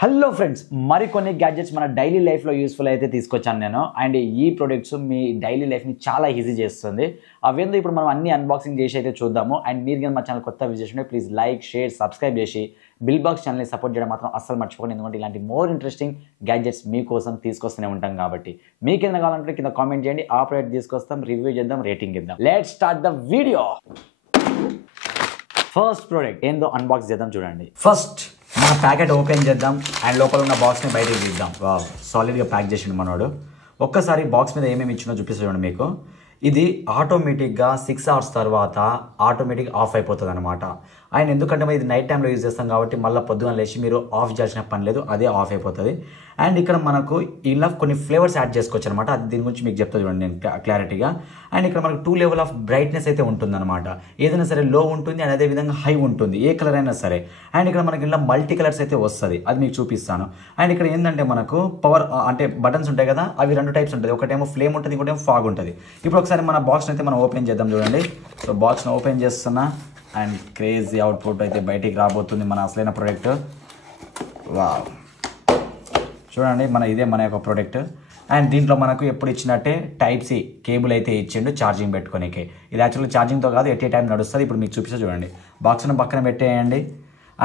Hello friends, మరికొన్ని gadgets మన daily లైఫ్లో యూస్ఫుల్ అయితే తీసుకొచ్చాను నేను. అండ్ ఈ ప్రొడక్ట్స్ మీ డైలీ లైఫ్ని చాలా ఈజీ చేస్తుంది. అవేందో ఇప్పుడు మనం అన్ని అన్బాక్సింగ్ చేసి అయితే చూద్దాము. అండ్ మీరు కానీ మా ఛానల్ కొత్త విజిట్ చేయండి, ప్లీజ్ లైక్, షేర్, సబ్స్క్రైబ్ చేసి బిల్ బాక్స్ ఛానల్ని సపోర్ట్ చేయడం మాత్రం అస్సలు మర్చిపోకండి. ఎందుకంటే ఇలాంటి మోర్ ఇంట్రెస్టింగ్ గ్యాడ్జెట్స్ మీకోసం తీసుకొస్తూనే ఉంటాం కాబట్టి మీకు ఏదైనా కావాలంటే కింద కామెంట్ చేయండి. ఆ ప్రొడక్ట్ తీసుకొస్తాం, రివ్యూ చేద్దాం, రేటింగ్ ఇద్దాం. Let's start the video. First product ఏందో అన్బాక్స్ చేద్దాం చూడండి. ఫస్ట్ మన ప్యాకెట్ ఓపెన్ చేద్దాం అండ్ లోపల ఉన్న బాక్స్ని బయటకు తీద్దాం. సాలిడ్గా ప్యాక్ చేసిండు మనోడు. ఒక్కసారి బాక్స్ మీద ఏమేమి ఇచ్చినో చూపిస్తాను చూడండి మీకు. ఇది ఆటోమేటిక్గా 6 hours తర్వాత ఆటోమేటిక్ ఆఫ్ అయిపోతుంది అనమాట. అండ్ ఎందుకంటే మరి ఇది నైట్ టైంలో యూజ్ చేస్తాం కాబట్టి మళ్ళీ పొద్దున లేచి మీరు ఆఫ్ చేయాల్సిన పని లేదు, అదే ఆఫ్ అయిపోతుంది. అండ్ ఇక్కడ మనకు ఇలా కొన్ని ఫ్లేవర్స్ యాడ్ చేసుకోవచ్చు అనమాట. అది దీని గురించి మీకు చెప్తా చూడండి నేను క్లారిటీగా. అండ్ ఇక్కడ మనకు 2 levels ఆఫ్ బ్రైట్నెస్ అయితే ఉంటుందన్నమాట. ఏదైనా సరే లో ఉంటుంది అండ్ అదేవిధంగా హై ఉంటుంది, ఏ కలర్ అయినా సరే. అండ్ ఇక్కడ మనకి ఇలా మల్టీ కలర్స్ అయితే వస్తుంది, అది మీకు చూపిస్తాను. అండ్ ఇక్కడ ఏంటంటే మనకు పవర్ అంటే బటన్స్ ఉంటాయి కదా, అవి 2 types ఉంటుంది. ఒకటేమో ఫ్లేమ్ ఉంటుంది, ఇంకోటేమో ఫాగ్ ఉంటుంది. ఇప్పుడు ఒకసారి మన బాక్స్ని అయితే మనం ఓపెన్ చేద్దాం చూడండి. సో బాక్స్ని ఓపెన్ చేస్తున్నా అండ్ క్రేజీ అవుట్పుట్ అయితే బయటికి రాబోతుంది మన అసలైన ప్రోడక్ట్. వావ్, చూడండి ఇదే మన యొక్క ప్రోడక్ట్. అండ్ దీంట్లో మనకు ఎప్పుడు ఇచ్చినట్టే Type-C కేబుల్ అయితే ఇచ్చిండు ఛార్జింగ్ పెట్టుకోనికి. ఇది యాక్చువల్లీ ఛార్జింగ్తో కాదు, ఎట్ ఏ టైం నడుస్తుంది. ఇప్పుడు మీకు చూపిస్తా చూడండి. బాక్స్ను పక్కన పెట్టేయండి.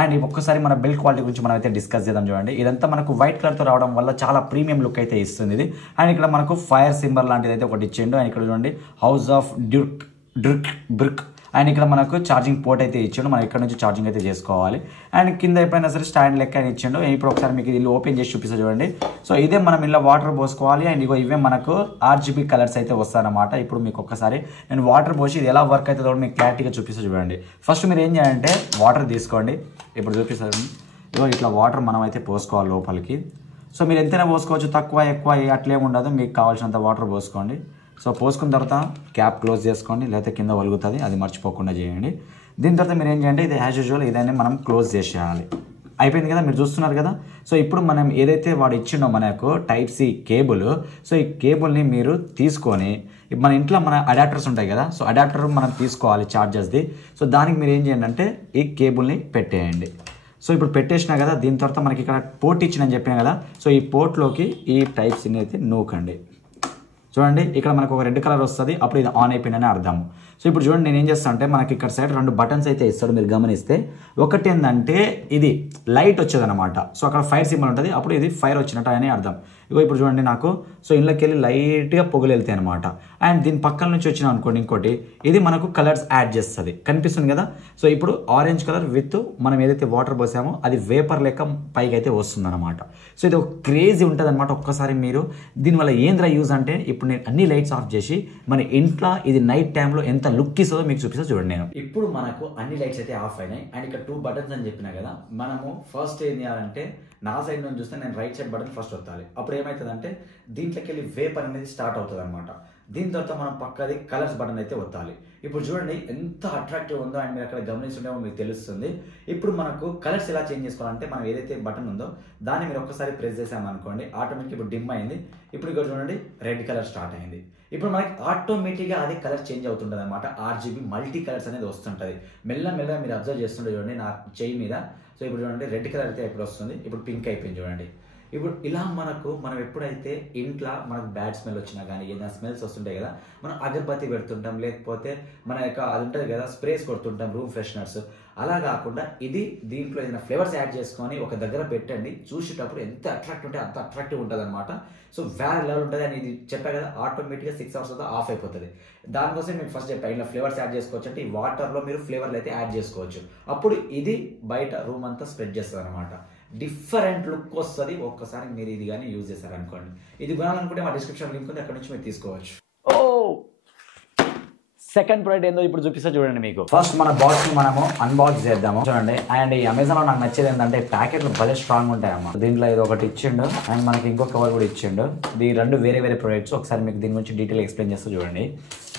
అండ్ ఒక్కసారి మన బిల్డ్ క్వాలిటీ గురించి మనం అయితే డిస్కస్ చేద్దాం చూడండి. ఇదంతా మనకు వైట్ కలర్తో రావడం వల్ల చాలా ప్రీమియం లుక్ అయితే ఇస్తుంది ఇది. అండ్ ఇక్కడ మనకు ఫైర్ సింబల్ లాంటిది అయితే ఒకటి ఇచ్చిండు. అండ్ ఇక్కడ చూడండి హౌస్ ఆఫ్ బ్రిక్. అండ్ ఇక్కడ మనకు ఛార్జింగ్ పోర్ట్ అయితే ఇచ్చిండు, మనం ఇక్కడ నుంచి ఛార్జింగ్ అయితే చేసుకోవాలి. అండ్ కింద ఎప్పుడైనా సరే స్టాండ్ లెక్క అని ఇచ్చిండు. ఇప్పుడు ఒకసారి మీకు ఇది ఓపెన్ చేసి చూపిస్తా చూడండి. సో ఇదే మనం ఇలా వాటర్ పోసుకోవాలి. అండ్ ఇవే మనకు RGB కలర్స్ అయితే వస్తాయన్నమాట. ఇప్పుడు మీకు ఒక్కసారి నేను వాటర్ పోసి ఇది ఎలా వర్క్ అవుతుందో మీకు క్లారిటీగా చూపిస్తా చూడండి. ఫస్ట్ మీరు ఏం చేయాలంటే వాటర్ తీసుకోండి. ఇప్పుడు చూపిస్తాను. ఇట్లా వాటర్ మనం అయితే పోసుకోవాలి లోపలికి. సో మీరు ఎంతైనా పోసుకోవచ్చు, తక్కువ ఎక్కువ అట్లేం ఉండదు, మీకు కావాల్సినంత వాటర్ పోసుకోండి. సో పోసుకున్న తర్వాత క్యాప్ క్లోజ్ చేసుకోండి, లేకపోతే కింద వలుగుతుంది, అది మర్చిపోకుండా చేయండి. దీని తర్వాత మీరు ఏం చేయండి, ఇది యాజ్ యూజువల్ ఇదన్నీ మనం క్లోజ్ చేసేయాలి. అయిపోయింది కదా, మీరు చూస్తున్నారు కదా. సో ఇప్పుడు మనం ఏదైతే వాడు ఇచ్చిండో మనకు Type-C కేబుల్, సో ఈ కేబుల్ని మీరు తీసుకొని మన ఇంట్లో మన అడాప్టర్స్ ఉంటాయి కదా, సో అడాప్టర్ మనం తీసుకోవాలి ఛార్జర్స్ది. సో దానికి మీరు ఏం చేయండి అంటే ఈ కేబుల్ని పెట్టేయండి. సో ఇప్పుడు పెట్టేసినా కదా, దీని తర్వాత మనకి ఇక్కడ పోర్ట్ ఇచ్చిందని చెప్పినా కదా, సో ఈ పోర్ట్లోకి ఈ Type-Cని అయితే నూకండి. చూడండి ఇక్కడ మనకు ఒక రెడ్ కలర్ వస్తుంది, అప్పుడు ఇది ఆన్ అయిపోయిందని అర్థం. సో ఇప్పుడు చూడండి నేను ఏం చేస్తాను అంటే మనకి ఇక్కడ సైడ్ 2 buttons అయితే ఇస్తాడు, మీరు గమనిస్తే. ఒకటి ఏంటంటే ఇది లైట్ వచ్చేది అనమాట. సో అక్కడ ఫైర్ సింబల్ ఉంటుంది, అప్పుడు ఇది ఫైర్ వచ్చినట్టు అని అర్థం. ఇప్పుడు చూడండి నాకు సో ఇళ్ళకి వెళ్ళి లైట్గా పొగలు వెళ్తాయి అనమాట. అండ్ దీని పక్కన నుంచి వచ్చిన అనుకోండి ఇంకోటి, ఇది మనకు కలర్స్ యాడ్ చేస్తుంది, కనిపిస్తుంది కదా. సో ఇప్పుడు ఆరెంజ్ కలర్ విత్ మనం ఏదైతే వాటర్ పోసామో అది వేపర్ లెక్క పైకి అయితే వస్తుంది అనమాట. సో ఇది ఒక క్రేజీ ఉంటుంది అనమాట. ఒక్కసారి మీరు దీనివల్ల ఏంద్రా యూజ్ అంటే, ఇప్పుడు నేను అన్ని లైట్స్ ఆఫ్ చేసి మన ఇంట్లో ఇది నైట్ టైంలో ఎంత లుక్ ఇస్తుందో మీకు చూపిస్తా చూడండి. నేను ఇప్పుడు మనకు అన్ని లైట్స్ అయితే ఆఫ్ అయినాయి. అండ్ ఇక్కడ 2 buttons అని చెప్పినా కదా, మనము ఫస్ట్ ఏం చేయాలంటే నా సైడ్ నుంచి చూస్తే నేను రైట్ సైడ్ బటన్ ఫస్ట్ వత్తాలి. అప్పుడు ఏమవుతుందంటే దీంట్లోకి వెళ్ళి వేపర్ అనేది స్టార్ట్ అవుతుంది అనమాట. దీని తర్వాత మనం పక్కది కలర్స్ బటన్ అయితే వత్తాలి. ఇప్పుడు చూడండి ఎంత అట్రాక్టివ్ ఉందో, అండ్ మీరు అక్కడ గమనిస్తుండేమో మీకు తెలుస్తుంది. ఇప్పుడు మనకు కలర్స్ ఎలా చేంజ్ చేసుకోవాలంటే మనం ఏదైతే బటన్ ఉందో దాన్ని మీరు ఒక్కసారి ప్రెస్ చేసామనుకోండి, ఆటోమేటిక్ ఇప్పుడు డిమ్ అయింది. ఇప్పుడు ఇక్కడ చూడండి రెడ్ కలర్ స్టార్ట్ అయింది. ఇప్పుడు మనకి ఆటోమేటిక్గా అదే కలర్ చేంజ్ అవుతుంటుంది అనమాట. RGB మల్టీ కలర్స్ అనేది వస్తుంటుంది. మెల్లమెల్లగా మీరు అబ్జర్వ్ చేస్తుంటే చూడండి నా చెయ్యి మీద. సో ఇప్పుడు చూడండి రెడ్ కలర్ అయితే ఇప్పుడు వస్తుంది, ఇప్పుడు పింక్ అయిపోయింది చూడండి. ఇప్పుడు ఇలా మనం ఎప్పుడైతే ఇంట్లో మనకు బ్యాడ్ స్మెల్ వచ్చినా కానీ ఏదైనా స్మెల్స్ వస్తుంటాయి కదా, మనం అగరబత్తి పెడుతుంటాం, లేకపోతే మన యొక్క అది ఉంటుంది కదా స్ప్రేస్ కొడుతుంటాం, రూమ్ ఫ్రెషనర్స్. అలా కాకుండా ఇది దీంట్లో ఏదైనా ఫ్లేవర్స్ యాడ్ చేసుకొని ఒక దగ్గర పెట్టండి, చూసేటప్పుడు ఎంత అట్రాక్ట్ ఉంటే అంత అట్రాక్టివ్ ఉంటుంది అనమాట. సో వేరే లెవెల్ ఉంటుంది. అని ఇది చెప్పా కదా, ఆటోమేటిక్గా 6 hours తర్వాత ఆఫ్ అయిపోతుంది. దానికోసం నేను ఫస్ట్ చెప్పాను ఇలా ఫ్లేవర్స్ యాడ్ చేసుకోవచ్చు అంటే, ఈ వాటర్లో మీరు ఫ్లేవర్లు అయితే యాడ్ చేసుకోవచ్చు. అప్పుడు ఇది బయట రూమ్ అంతా స్ప్రెడ్ చేస్తుంది అనమాట. డిఫరెంట్ లుక్ వస్తుంది. ఒక్కసారి మీరు ఇది కానీ యూజ్ చేశారనుకోండి. ఇది కొనాలనుకుంటే మా డిస్క్రిప్షన్ లింక్ ఉంది, అక్కడ నుంచి మీరు తీసుకోవచ్చు. సెకండ్ ప్రోడక్ట్ ఏందో ఇప్పుడు చూపిస్తా చూడండి మీకు. ఫస్ట్ మన బాక్స్ ని మనము అన్బాక్స్ చేద్దాము చూడండి. అండ్ ఈ అమెజాన్ లో నాకు నచ్చేది ఏంటంటే ప్యాకెట్లు భలే స్ట్రాంగ్ ఉంటాయమ్మా. దీంట్లో ఇది ఒకటి ఇచ్చిండు అండ్ మనకి ఇంకో కవర్ కూడా ఇచ్చిండు. ఈ 2 వేరే ప్రొడక్ట్స్. ఒకసారి మీకు దీని గురించి డీటెయిల్ ఎక్స్ప్లెయిన్ చేస్తూ చూడండి.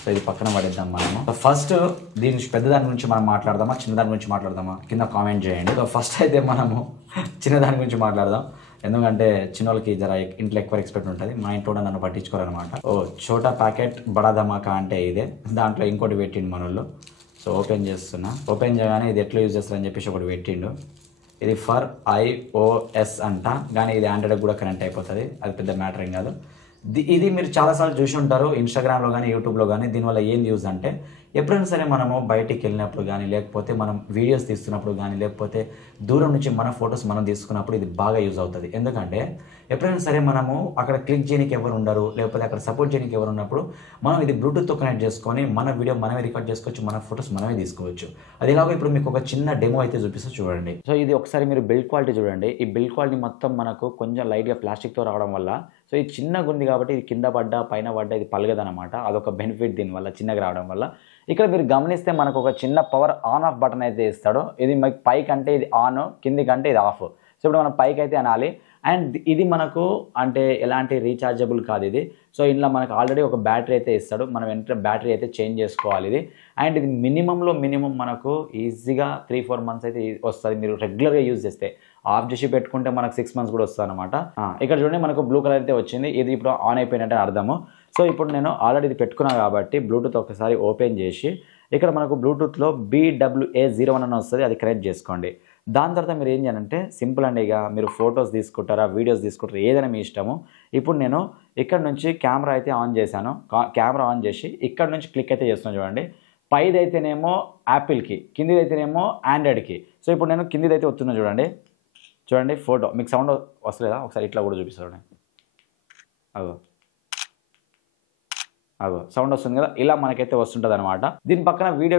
సో ఇది పక్కన పడేద్దాం మనము. ఫస్ట్ దీని పెద్ద దాని గురించి మనం మాట్లాడదామా, చిన్న దాని గురించి మాట్లాడదామా, కింద కామెంట్ చేయండి. సో ఫస్ట్ అయితే మనము చిన్న దాని గురించి మాట్లాడదాం. ఎందుకంటే చిన్న వాళ్ళకి జర ఇంట్లో ఎక్కువ ఎక్స్పెక్ట్ ఉంటుంది. మా ఇంట్లో నన్ను పట్టించుకోరనమాట. చోటా ప్యాకెట్ బడా ధమాకా అంటే ఇదే. దాంట్లో ఇంకోటి పెట్టిండు మన వాళ్ళు. సో ఓపెన్ చేస్తున్నా. ఓపెన్ చేయగానే ఇది ఎట్లా యూజ్ చేస్తారని చెప్పేసి ఒకటి పెట్టిండు. ఇది ఫర్ iOS అంట, కానీ ఇది ఆండ్రాయిడ్ కూడా కనెక్ట్ అయిపోతుంది, అది పెద్ద మ్యాటర్ ఏం కాదు. ఇది మీరు చాలాసార్లు చూసి ఉంటారు ఇన్స్టాగ్రామ్లో కానీ యూట్యూబ్లో కానీ. దీనివల్ల ఏం యూజ్ అంటే ఎప్పుడైనా సరే మనము బయటికి వెళ్ళినప్పుడు కానీ, లేకపోతే మనం వీడియోస్ తీస్తున్నప్పుడు కానీ, లేకపోతే దూరం నుంచి మన ఫొటోస్ మనం తీసుకున్నప్పుడు ఇది బాగా యూజ్ అవుతుంది. ఎందుకంటే ఎప్పుడైనా సరే మనము అక్కడ క్లిక్ చేయడానికి ఎవరు ఉండరు, లేకపోతే అక్కడ సపోర్ట్ చేయడానికి ఎవరు ఉన్నప్పుడు మనం ఇది బ్లూటూత్తో కనెక్ట్ చేసుకొని మన వీడియో మనమే రికార్డ్ చేసుకోవచ్చు, మన ఫొటోస్ మనమే తీసుకోవచ్చు. అది ఇలాగో ఇప్పుడు మీకు ఒక చిన్న డెమో అయితే చూపిస్తూ చూడండి. సో ఇది ఒకసారి మీరు బిల్డ్ క్వాలిటీ చూడండి. ఈ బిల్డ్ క్వాలిటీ మొత్తం మనకు కొంచెం లైట్గా ప్లాస్టిక్తో రావడం వల్ల, సో ఇది చిన్నగా ఉంది కాబట్టి ఇది కింద పడ్డా పైన పడ్డా ఇది పలగదనమాట. అదొక బెనిఫిట్ దీనివల్ల, చిన్నగా రావడం వల్ల. ఇక్కడ మీరు గమనిస్తే మనకు ఒక చిన్న పవర్ ఆన్ ఆఫ్ బటన్ అయితే ఇస్తాడు. ఇది మనకి పైకి అంటే ఇది ఆన్, కిందికి అంటే ఇది ఆఫ్. సో ఇప్పుడు మనం పైకి అయితే అనాలి. అండ్ ఇది మనకు అంటే ఎలాంటి రీఛార్జబుల్ కాదు ఇది. సో ఇందులో మనకు ఆల్రెడీ ఒక బ్యాటరీ అయితే ఇస్తాడు, మనం వెంటనే బ్యాటరీ అయితే చేంజ్ చేసుకోవాలి ఇది. అండ్ ఇది మినిమంలో మినిమం మనకు ఈజీగా 3-4 మంత్స్ అయితే వస్తుంది మీరు రెగ్యులర్గా యూజ్ చేస్తే. ఆఫ్ చేసి పెట్టుకుంటే మనకు 6 మంత్స్ కూడా వస్తుంది అనమాట. ఇక్కడ చూడండి మనకు బ్లూ కలర్ అయితే వచ్చింది, ఇది ఇప్పుడు ఆన్ అయిపోయినట్టు అర్థము. సో ఇప్పుడు నేను ఆల్రెడీ ఇది పెట్టుకున్నాను కాబట్టి బ్లూటూత్ ఒకసారి ఓపెన్ చేసి ఇక్కడ మనకు బ్లూటూత్లో BWA01 అని వస్తుంది, అది కనెక్ట్ చేసుకోండి. దాని తర్వాత మీరు ఏం చేయాలంటే సింపుల్ అండి, ఇక మీరు ఫొటోస్ తీసుకుంటారా వీడియోస్ తీసుకుంటారా ఏదైనా మీ ఇష్టము. ఇప్పుడు నేను ఇక్కడ నుంచి కెమెరా అయితే ఆన్ చేశాను, కెమెరా ఆన్ చేసి ఇక్కడ నుంచి క్లిక్ అయితే చేస్తున్నాను చూడండి. పైది అయితేనేమో యాపిల్కి, కిందిది అయితేనేమో ఆండ్రాయిడ్కి. సో ఇప్పుడు నేను కిందిది అయితే వస్తున్నాను చూడండి. చూడండి ఫోటో మీకు సౌండ్ వస్తలేదా, ఒకసారి ఇట్లా కూడా చూపిస్తాను. అగో సౌండ్ వస్తుంది కదా, ఇలా మనకైతే వస్తుంటుంది అనమాట. దీని పక్కన వీడియో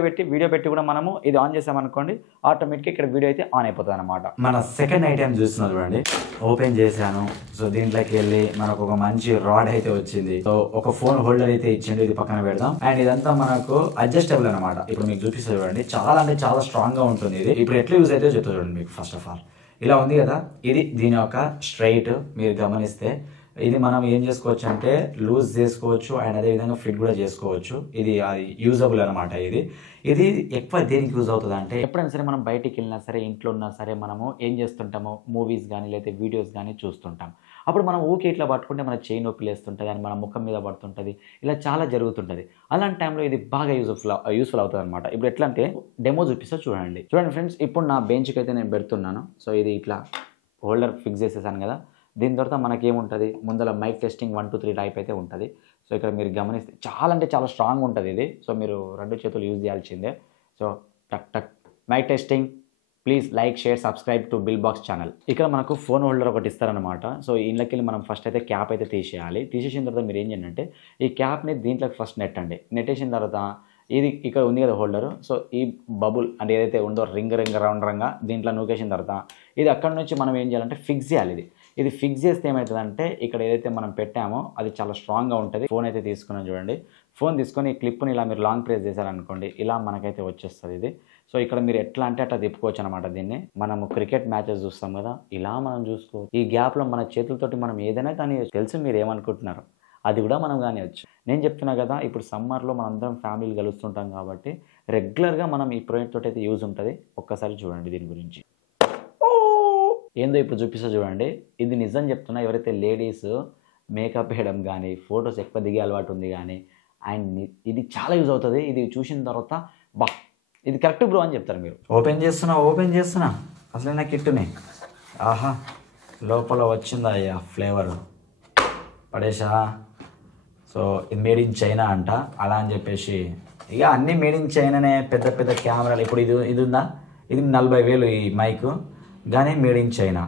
పెట్టి కూడా మనము ఇది ఆన్ చేసామనుకోండి, ఆటోమేటిక్గా ఇక్కడ వీడియో అయితే ఆన్ అయిపోతుంది అనమాట. మన సెకండ్ ఐటమ్ చూస్తున్నారు చూడండి, ఓపెన్ చేశాను. సో దీంట్లోకి వెళ్ళి మనకు ఒక మంచి రాడ్ అయితే వచ్చింది. సో ఒక ఫోన్ హోల్డర్ అయితే ఇచ్చింది, ఇది పక్కన పెడదాం. అండ్ ఇదంతా మనకు అడ్జస్టబుల్ అనమాట. ఇప్పుడు మీకు చూపిస్తుంది చూడండి, చాలా అంటే చాలా స్ట్రాంగ్ గా ఉంటుంది ఇది. ఇప్పుడు ఎట్లా యూజ్ అయితే చెప్తా చూడండి మీకు. ఫస్ట్ ఆఫ్ ఆల్ ఇలా ఉంది కదా, ఇది దీని యొక్క స్ట్రైట్. మీరు గమనిస్తే ఇది మనం ఏం చేసుకోవచ్చు అంటే లూజ్ చేసుకోవచ్చు అండ్ అదేవిధంగా ఫిట్ కూడా చేసుకోవచ్చు. ఇది యూజబుల్ అనమాట. ఇది ఎక్కువ దేనికి యూజ్ అవుతుంది అంటే ఎప్పుడైనా సరే మనం బయటికి వెళ్ళినా సరే, ఇంట్లో ఉన్నా సరే, మనము ఏం చేస్తుంటాము, మూవీస్ కానీ లేకపోతే వీడియోస్ కానీ చూస్తుంటాం. అప్పుడు మనం ఊకే ఇట్లా పట్టుకుంటే మన చేయి నొప్పి లేస్తుంటుంది అని మన ముఖం మీద పడుతుంటుంది, ఇలా చాలా జరుగుతుంటుంది. అలాంటి టైంలో ఇది బాగా యూస్ఫుల్ అవుతుంది అనమాట. ఇప్పుడు ఎట్లా అంటే డెమో చూపిస్తా చూడండి ఫ్రెండ్స్. ఇప్పుడు నా బెంచ్కి అయితే నేను పెడుతున్నాను. సో ఇది ఇట్లా హోల్డర్ ఫిక్స్ చేసేసాను కదా. దీని తర్వాత మనకేముంటుంది, ముందర మైక్ టెస్టింగ్ 1 2 3 టైప్ అయితే ఉంటుంది. సో ఇక్కడ మీరు గమనిస్తే చాలా అంటే చాలా స్ట్రాంగ్ ఉంటుంది ఇది. సో మీరు 2 చేతులు యూజ్ చేయాల్సిందే. సో టక్ టక్ mike testing, please like share subscribe to bill box channel. ఇక్కడ మనకు ఫోన్ హోల్డర్ ఒకటి ఇస్తారనమాట. సో ఇంట్లోకి వెళ్ళి మనం ఫస్ట్ అయితే క్యాప్ అయితే తీసేయాలి. తీసేసిన తర్వాత మీరు ఏం చేయండి అంటే ఈ క్యాప్ని దీంట్లోకి ఫస్ట్ నెట్టేసిన తర్వాత ఇది ఇక్కడ ఉంది కదా హోల్డర్. సో ఈ బబుల్ అంటే ఏదైతే ఉందో రింగ్ రౌండ్ దీంట్లో నూకేసిన తర్వాత ఇది అక్కడ నుంచి మనం ఏం చేయాలంటే ఫిక్స్ చేయాలి. ఇది ఫిక్స్ చేస్తే ఏమవుతుందంటే ఇక్కడ ఏదైతే మనం పెట్టామో అది చాలా స్ట్రాంగ్గా ఉంటుంది. ఫోన్ అయితే తీసుకున్నాం చూడండి. ఫోన్ తీసుకొని ఈ క్లిప్ని ఇలా మీరు లాంగ్ ప్రెస్ చేశారనుకోండి, ఇలా మనకైతే వచ్చేస్తుంది ఇది. సో ఇక్కడ మీరు ఎట్లా అంటే అట్లా తిప్పుకోవచ్చు అనమాట. దీన్ని మనము క్రికెట్ మ్యాచెస్ చూస్తాం కదా, ఇలా మనం చూసుకోవచ్చు. ఈ గ్యాప్లో మన చేతులతోటి మనం ఏదైనా కానీ తెలుసు మీరు ఏమనుకుంటున్నారు, అది కూడా మనం కానివచ్చు. నేను చెప్తున్నా కదా, ఇప్పుడు సమ్మర్లో మనందరం ఫ్యామిలీలు కలుస్తుంటాం కాబట్టి రెగ్యులర్గా మనం ఈ ప్రోడక్ట్ తోటి అయితే యూజ్ ఉంటుంది. ఒక్కసారి చూడండి దీని గురించి ఏందో ఇప్పుడు చూపిస్తా చూడండి. ఇది నిజం చెప్తున్నా, ఎవరైతే లేడీస్ మేకప్ వేయడం కానీ ఫొటోస్ ఎక్కువ దిగే అలవాటు ఉంది కానీ అండ్ ఇది చాలా యూజ్ అవుతుంది. ఇది చూసిన తర్వాత ఇది కరెక్ట్ బ్రో అని చెప్తారు మీరు. ఓపెన్ చేస్తున్నా అసలు నా కిట్టుని. ఆహా, లోపల వచ్చిందా అయ్యా ఫ్లేవర్ పడేసా. సో ఇది మేడ్ ఇన్ చైనా అంట, అలా అని చెప్పేసి ఇక అన్నీ మేడ్ ఇన్ చైనానే. పెద్ద పెద్ద కెమెరాలు ఇప్పుడు ఇది ఉందా, ఇది 40,000 ఈ మైక్, కానీ మేడ్ ఇన్ చైనా.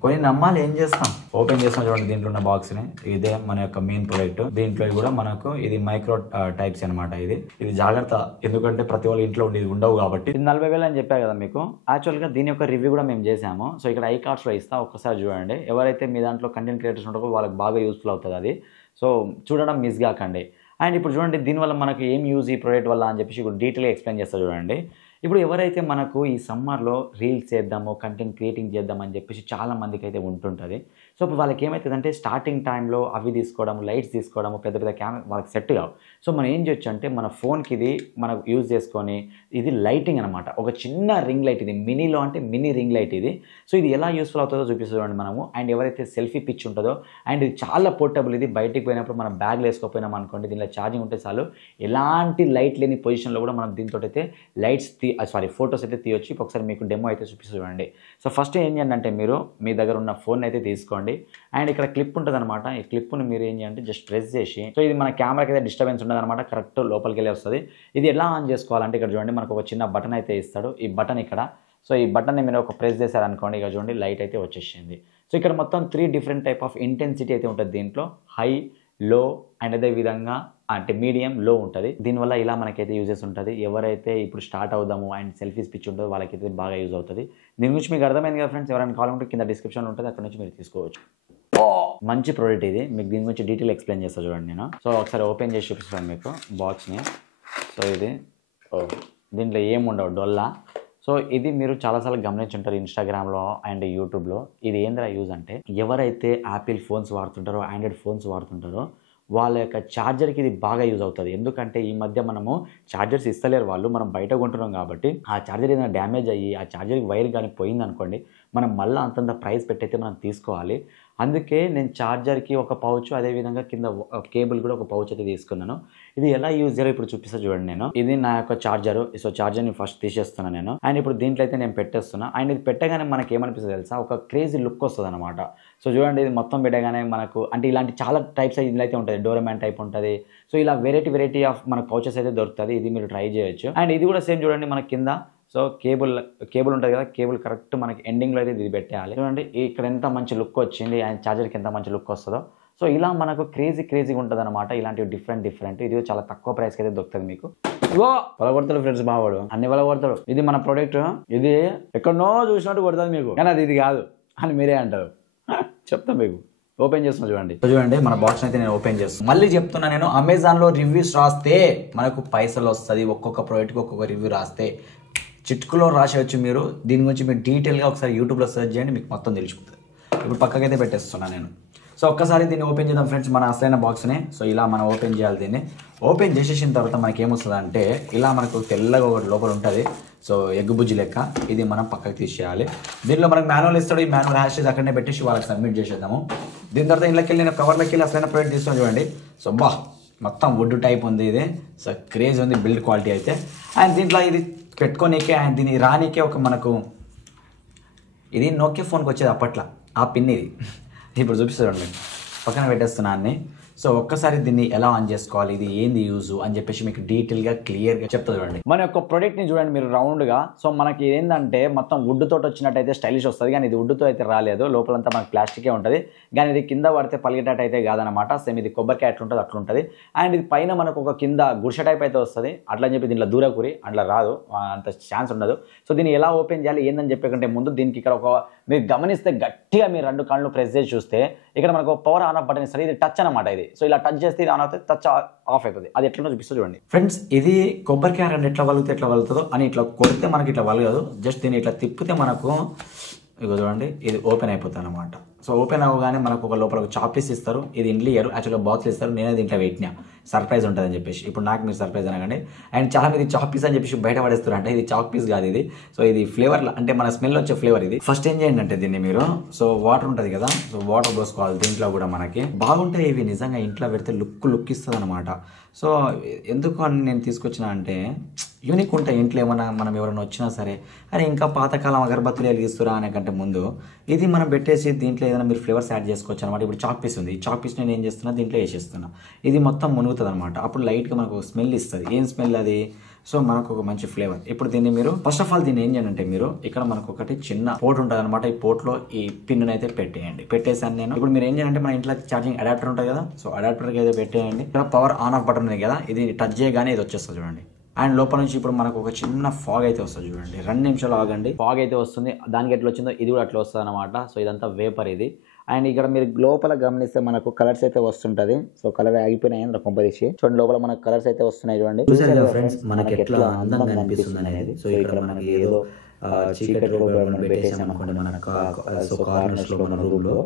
కొన్ని నమ్మాలి, ఏం చేస్తాం. ఓపెన్ చేస్తాం చూడండి దీంట్లో ఉన్న బాక్స్ని. ఇదే మన యొక్క మెయిన్ ప్రోడక్ట్. దీంట్లో కూడా మనకు ఇది మైక్రో టైప్స్ అనమాట. ఇది జాగ్రత్త, ఎందుకంటే ప్రతి వాళ్ళ ఇంట్లో ఉండేది ఉండవు కాబట్టి. ఇది 40,000 అని చెప్పా కదా మీకు. యాక్చువల్గా దీని యొక్క రివ్యూ కూడా మేము చేసాము. సో ఇక్కడ ఐ కార్డ్స్లో ఇస్తా, ఒక్కసారి చూడండి. ఎవరైతే మీ దాంట్లో కంటెంట్ క్రియేటర్స్ ఉంటారో వాళ్ళకి బాగా యూస్ఫుల్ అవుతుంది అది. సో చూడడం మిస్ కాకండి. అండ్ ఇప్పుడు చూడండి దీనివల్ల మనకు ఏం యూజ్ ఈ ప్రోడక్ట్ వల్ల అని చెప్పేసి ఇప్పుడు డీటెయిల్గా ఎక్స్ప్లెయిన్ చేస్తా చూడండి. ఇప్పుడు ఎవరైతే మనకు ఈ సమ్మర్లో రీల్స్ చేద్దాము, కంటెంట్ క్రియేటింగ్ చేద్దామని చెప్పేసి చాలా మందికి అయితే ఉంటుంటుంది. సో ఇప్పుడు వాళ్ళకి ఏమవుతుందంటే స్టార్టింగ్ టైంలో అవి తీసుకోవడము, లైట్స్ తీసుకోవడము, పెద్ద పెద్ద కెమెరా వాళ్ళకి సెట్ కావు. సో మనం ఏం చేయొచ్చు అంటే మన ఫోన్కి ఇది మనకు యూజ్ చేసుకొని, ఇది లైటింగ్ అనమాట, ఒక చిన్న రింగ్ లైట్. ఇది మినీలో అంటే మినీ రింగ్ లైట్ ఇది. సో ఇది ఎలా యూస్ఫుల్ అవుతుందో చూపిస్తుందండి మనము. అండ్ ఎవరైతే సెల్ఫీ పిచ్ ఉంటుందో, అండ్ ఇది చాలా పోర్టబుల్. ఇది బయటికి పోయినప్పుడు మనం బ్యాగ్లో వేసుకోపోయినాం అనుకోండి, దీనిలో ఛార్జింగ్ ఉంటే చాలు, ఎలాంటి లైట్ లేని పొజిషన్లో కూడా మనం దీంతో అయితే లైట్స్ ఫొటోస్ అయితే తీయొచ్చు. ఒకసారి మీకు డెమో అయితే చూపిస్తూ చూడండి. సో ఫస్ట్ ఏం చేయండి అంటే మీరు మీ దగ్గర ఉన్న ఫోన్ అయితే తీసుకోండి. అండ్ ఇక్కడ క్లిప్ ఉంటుందన్నమాట. ఈ క్లిప్ని మీరు ఏం చేయాలంటే జస్ట్ ప్రెస్ చేసి, సో ఇది మన కెమెరాకి అయితే డిస్టర్బెన్స్ ఉండదన్నమాట. కరెక్ట్ లోపలికి వెళ్ళి వస్తుంది. ఇది ఎలా ఆన్ చేసుకోవాలంటే ఇక్కడ చూడండి, మనకు ఒక చిన్న బటన్ అయితే ఇస్తాడు. ఈ బటన్ ఇక్కడ, సో ఈ బటన్ని మీరు ఒక ప్రెస్ చేశారనుకోండి, ఇక చూడండి లైట్ అయితే వచ్చేసింది. సో ఇక్కడ మొత్తం 3 డిఫరెంట్ టైప్ ఆఫ్ ఇంటెన్సిటీ అయితే ఉంటుంది దీంట్లో. హై, లో అండ్ అదే విధంగా అంటే మీడియం, లో ఉంటుంది. దీనివల్ల ఇలా మనకైతే యూజెస్ ఉంటుంది. ఎవరైతే ఇప్పుడు స్టార్ట్ అవుదాము అండ్ సెల్ఫీస్ పిచ్ ఉంటుందో వాళ్ళకైతే బాగా యూజ్ అవుతుంది. దీని గురించి మీకు అర్థమైంది కదా ఫ్రెండ్స్. ఎవరైనా కావాలంటే కింద డిస్క్రిప్షన్లో ఉంటుంది, అక్కడ నుంచి మీరు తీసుకోవచ్చు. మంచి ప్రోడక్ట్ ఇది. మీకు దీని గురించి డీటెయిల్ ఎక్స్ప్లెయిన్ చేస్తాను చూడండి నేను. సో ఒకసారి ఓపెన్ చేసి చూపిస్తాను మీకు బాక్స్ని. సో ఇది దీంట్లో ఏముండవు డొల్లా. సో ఇది మీరు చాలాసార్లు గమనించుంటారు ఇన్స్టాగ్రామ్లో అండ్ యూట్యూబ్లో. ఇది ఏంద్రా యూజ్ అంటే, ఎవరైతే యాపిల్ ఫోన్స్ వాడుతుంటారో, ఆండ్రాయిడ్ ఫోన్స్ వాడుతుంటారో వాళ్ళ యొక్క ఛార్జర్కి ఇది బాగా యూజ్ అవుతుంది. ఎందుకంటే ఈ మధ్య మనము ఛార్జర్స్ ఇస్తలేరు వాళ్ళు, మనం బయట కొంటున్నాం కాబట్టి ఆ ఛార్జర్ ఏదైనా డ్యామేజ్ అయ్యి ఆ ఛార్జర్కి వైర్ కానీ పోయింది అనుకోండి, మనం మళ్ళీ అంతంత ప్రైస్ పెట్టయితే మనం తీసుకోవాలి. అందుకే నేను ఛార్జర్కి ఒక పౌచ్, అదేవిధంగా కింద కేబుల్ కూడా ఒక పౌచ్ అయితే తీసుకున్నాను. ఇది ఎలా యూజ్ చేయాలో ఇప్పుడు చూపిస్తా చూడండి నేను. ఇది నా యొక్క ఛార్జరు. సో ఛార్జర్ని ఫస్ట్ తీసేస్తున్నాను నేను. అండ్ ఇప్పుడు దీంట్లో అయితే నేను పెట్టేస్తున్నా. అండ్ ఇది పెట్టగానే మనకి ఏమనిపిస్తుంది తెలుసా, ఒక క్రేజీ లుక్ వస్తుంది అనమాట. సో చూడండి, ఇది మొత్తం పెట్టగానే మనకు అంటే ఇలాంటి చాలా టైప్స్ ఇందులో అయితే ఉంటుంది. డోరేమాన్ టైప్ ఉంటుంది. సో ఇలా వెరైటీ ఆఫ్ మనకు పౌచెస్ అయితే దొరుకుతుంది. ఇది మీరు ట్రై చేయొచ్చు. అండ్ ఇది కూడా సేమ్ చూడండి, మన కింద సో కేబుల్ ఉంటుంది కదా, కేబుల్ కరెక్ట్ మనకి ఎండింగ్లో అయితే ఇది పెట్టేయాలి. చూడండి ఇక్కడ ఎంత మంచి లుక్ వచ్చింది, అండ్ ఛార్జర్కి ఎంత మంచి లుక్ వస్తుందో. సో ఇలా మనకు క్రేజీగా ఉంటుంది అనమాట. ఇలాంటివి డిఫరెంట్. ఇది చాలా తక్కువ ప్రైస్కి అయితే దొరుకుతుంది మీకు. కొడతాడు ఫ్రెండ్స్, బావాడు అన్ని కొడతాడు. ఇది మన ప్రోడక్ట్. ఇది ఎక్కడనో చూసినట్టు కొడుతుంది మీకు, కానీ అది ఇది కాదు అని మీరే అంటారు. చెప్తా మీకు. ఓపెన్ చేస్తున్నా చూడండి మన బాక్స్ అయితే నేను ఓపెన్ చేస్తాను. మళ్ళీ చెప్తున్నా నేను, అమెజాన్లో రివ్యూస్ రాస్తే మనకు పైసలు వస్తుంది. ఒక్కొక్క ప్రోడక్ట్కి ఒక్కొక్క రివ్యూ రాస్తే చిట్కులో రాసేయచ్చు మీరు. దీని గురించి మీరు డీటెయిల్గా ఒకసారి యూట్యూబ్లో సెర్చ్ చేయండి, మీకు మొత్తం తెలిసిపోతుంది. ఇప్పుడు పక్కకైతే పెట్టేస్తున్నా నేను. సో ఒక్కసారి దీన్ని ఓపెన్ చేద్దాం ఫ్రెండ్స్, మన అసలైన బాక్స్ని. సో ఇలా మనం ఓపెన్ చేయాలి. దీన్ని ఓపెన్ చేసేసిన తర్వాత మనకి ఏమొస్తుంది అంటే, ఇలా మనకు తెల్లగా ఒకటి లోపల ఉంటుంది. సో ఎగ్ బుజ్జి లెక్క. ఇది మనం పక్కకి తీసేయాలి. దీనిలో మనకు మాన్యువల్ ఇస్తాడు. ఈ మాన్యువల్ హ్యాష్ అక్కడనే పెట్టేసి వాళ్ళకి సబ్మిట్ చేసేద్దాము. దీని తర్వాత ఇంట్లోకి వెళ్ళి నేను కవర్లోకి వెళ్ళి అసలైన ప్రోడక్ట్ తీసుకొని చూడండి. సో మొత్తం వుడ్ టైప్ ఉంది ఇది. సో క్రేజ్ ఉంది బిల్డ్ క్వాలిటీ అయితే. అండ్ దీంట్లో ఇది పెట్టుకోనీకే అండ్ దీన్ని రానికే ఒక మనకు ఇది నోకియా ఫోన్కి వచ్చేది అప్పట్లో, ఆ పిన్ ఇది. ఇప్పుడు చూపిస్తాను, పక్కన పెట్టేస్తున్నా అన్ని. సో ఒక్కసారి దీన్ని ఎలా ఆన్ చేసుకోవాలి, ఇది ఏంది యూజ్ అని చెప్పేసి మీకు డీటెయిల్గా క్లియర్గా చెప్తా చూడండి. మన యొక్క ప్రోడక్ట్ని చూడండి మీరు రౌండ్గా. సో మనకి ఏంటంటే మొత్తం వుడ్ తోటి వచ్చినట్టయితే స్టైలిష్ వస్తుంది, కానీ ఇది వుడ్తో అయితే రాలేదు. లోపలంతా మనకి ప్లాస్టికే ఉంటుంది, కానీ ఇది కింద పడితే పలిగేటట్టు అయితే కాదనమాట. సేమ్ ఇది కొబ్బరికాయ ఎట్లుంటుంది అట్లుంటుంది. అండ్ ఇది పైన మనకు ఒక కింద గుడిసె టైప్ అయితే వస్తుంది. అట్లా అని చెప్పి దీంట్లో దూరకూరి అట్లా రాదు, అంత ఛాన్స్ ఉండదు. సో దీన్ని ఎలా ఓపెన్ చేయాలి ఏందని చెప్పే కంటే ముందు దీనికి ఇక్కడ ఒక మీరు గమనిస్తే గట్టిగా మీరు 2 కాళ్ళు ప్రెస్ చేసి చూస్తే ఇక్కడ మనకు పవర్ ఆన్ ఆఫ్ బటన్ ఇస్తారు. ఇది టచ్ అనమాట. ఇది సో ఇలా టచ్ చేస్తే ఇది ఆన్ అవుతుంది, టచ్ ఆఫ్ అవుతుంది. అది ఎట్లా చూపిస్తూ చూడండి ఫ్రెండ్స్. ఇది కొబ్బరికాయ రెండు ఎట్లా వలుగుతుందో అని ఇట్లా కొడితే మనకి ఇట్లా వలగదు. జస్ట్ దీన్ని ఇట్లా తిప్పితే మనకు ఇగో చూడండి ఇది ఓపెన్ అయిపోతుంది అనమాట. సో ఓపెన్ అవ్వగానే మనకు ఒక లోపల ఒక చాక్ పీస్ ఇస్తారు. ఇది ఇంట్లో ఇయ్యరు, యాక్చువల్గా బాక్స్ ఇస్తారు. నేనే దీంట్లో పెట్టినా సర్ప్రైజ్ ఉంటుందని చెప్పేసి. ఇప్పుడు నాకు మీరు సర్ప్రైజ్ అనగానే. అండ్ చాలా మంది చాక్ పీస్ అని చెప్పేసి బయట పడేస్తారు. అంటే ఇది చాక్ పీస్ కాదు ఇది. సో ఇది ఫ్లేవర్ అంటే మన స్మెల్ వచ్చే ఫ్లేవర్ ఇది. ఫస్ట్ ఏం చేయండి అంటే దీన్ని మీరు సో వాటర్ ఉంటుంది కదా, సో వాటర్ పోసుకోవాలి. దీంట్లో కూడా మనకి బాగుంటాయి ఇవి నిజంగా. ఇంట్లో పెడితే లుక్ ఇస్తుంది అనమాట. సో ఎందుకు అని నేను తీసుకొచ్చిన అంటే యూనిక్ ఉంటాయి. ఇంట్లో ఏమైనా మనం ఎవరైనా వచ్చినా సరే, అరే ఇంకా పాతకాలం అగరబత్తులు వెలిగిస్తురా అనే కంటే ముందు ఇది మనం పెట్టేసి దీంట్లో ఏదైనా మీరు ఫ్లేవర్స్ యాడ్ చేసుకోవచ్చు అనమాట. ఇప్పుడు చాక్ పీస్ ఉంది, ఈ చాక్ పీస్ నేను ఏం చేస్తున్నా దీంట్లో వేసేస్తున్నా. ఇది మొత్తం మునుగుతుంది అనమాట. అప్పుడు లైట్గా మనకు స్మెల్ ఇస్తుంది. ఏం స్మెల్ అది? సో మనకు ఒక మంచి ఫ్లేవర్. ఇప్పుడు దీన్ని మీరు ఫస్ట్ ఆఫ్ ఆల్ దీన్ని ఏం చేయాలంటే మీరు ఇక్కడ మనకు ఒకటి చిన్న పోర్ట్ ఉంటుంది అనమాట. ఈ పోర్ట్లో ఈ పిన్ అయితే పెట్టేయండి. పెట్టేసాను నేను. ఇప్పుడు మీరు ఏం చేయాలంటే మన ఇంట్లో ఛార్జింగ్ అడాప్టర్ ఉంటుంది కదా, సో అడాప్టర్కి అయితే పెట్టేయండి. ఇక్కడ పవర్ ఆన్ ఆఫ్ బటన్ ఉంది కదా, ఇది టచ్ చేయగానే ఇది వచ్చేస్తుంది చూడండి. అండ్ లోపల నుంచి ఇప్పుడు మనకు ఒక చిన్న ఫాగ్ అయితే వస్తుంది చూడండి. 2 నిమిషాలు ఆగండి, ఫాగ్ అయితే వస్తుంది. దానికి ఎట్లా వచ్చిందో ఇది కూడా అట్లా వస్తుంది అనమాట. సో ఇదంతా వేపర్ ఇది. అండ్ ఇక్కడ మీరు లోపల గమనిస్తే మనకు కలర్స్ అయితే వస్తుంటది. సో కలర్ ఆగిపోయినాయి అందులో కొంపదీసి చూడండి. లోపల మనకు కలర్స్ అయితే వస్తున్నాయి చూడండి. ఫ్రెండ్స్ మనకి ఎట్లా అందంగా అనిపిస్తుంది అనేది. సో ఇక్కడ మనకి ఏదో చీకటి రూమ్ మనం పెట్టేసాం అనుకోండి మన కార్నర్స్లో మన రూమ్లో,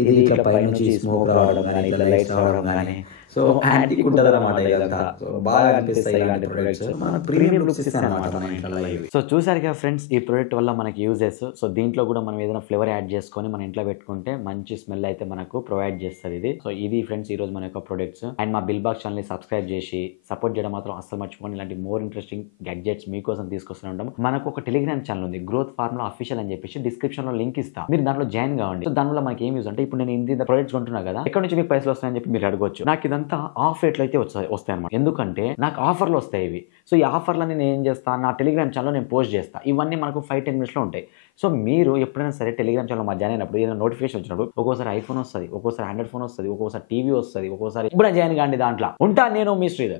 ఇది ఇట్లా పైనుంచి స్మోక్ రావడం కానీ ఇట్లా లైట్స్ రావడం కానీ సో యాంటిక్ ఉంటుంది అనమాట. ఇదంతా సో బాగా అనిపిస్తాయి ఇలాంటి ప్రొడక్ట్స్, మన ప్రీమియం లుక్స్ ఇస్తాయి అనమాట మన ఇంట్లో ఇవి. సో చూసారు కదా ఫ్రెండ్స్, ఈ ప్రొడక్ట్ వల్ల మనకి యూజెస్. సో దీంట్లో కూడా మనం ఏదైనా ఫ్లేవర్ యాడ్ చేసుకొని మన ఇంట్లో పెట్టుకుంటే మంచి స్మెల్ అయితే మనకు ప్రొవైడ్ చేస్తుంది ఇది. సో ఇది ఫ్రెండ్స్ ఈ రోజు మన యొక్క ప్రొడక్ట్స్. అండ్ మా బిల్ బాక్స్ ఛానల్ ని సబ్స్క్రైబ్ చేసి సపోర్ట్ చేయడం మాత్రం అస్సలు మర్చిపోండి. ఇలాంటి మోర్ ఇంట్రెస్టింగ్ గ్యాడ్జెట్స్ మీకోసం తీసుకొస్తూ ఉంటాం. మనకు ఒక టెలిగ్రామ్ ఛానల్ ఉంది, గ్రోత్ ఫార్ములా అఫీషియల్ అని చెప్పేసి డిస్క్రిప్షన్ లో లింక్ ఇస్తా, మీరు దాంట్లో జాయిన్ కావండి. సో దానివల్ల మనకి ఏం యూజ్ అంటే, ఇప్పుడు నేను ఇంత ప్రొడక్ట్స్ కొంటున్నా కదా, ఎక్కడ నుంచి మీకు పైసలు వస్తాయని చెప్పి మీరు అడగొచ్చు. నాకు ఇదంతా ఆఫ్ రేట్లో అయితే వస్తాయి అనమాట, ఎందుకంటే నాకు ఆఫర్లు వస్తాయి ఇవి. సో ఈ ఆఫర్లని నేను ఏం చేస్తాను, నా టెలిగ్రామ్ ఛానల్లో నేను పోస్ట్ చేస్తాను. ఇవన్నీ మనకు 5-10 మినిట్స్లో ఉంటాయి. సో మీరు ఎప్పుడైనా సరే టెలిగ్రామ్ ఛానల్ మా జాయిన్ అయినప్పుడు ఏదైనా నోటిఫికేషన్ వచ్చినప్పుడు, ఒక్కోసారి ఐఫోన్ వస్తుంది, ఒక్కోసారి ఆండ్రాయిడ్ ఫోన్ వస్తుంది, ఒక్కోసారి టీవీ వస్తుంది, ఒక్కోసారి ఇప్పుడు జాయిన్ కాండి దాంట్లో ఉంటా. నేను మీ శ్రీధర్.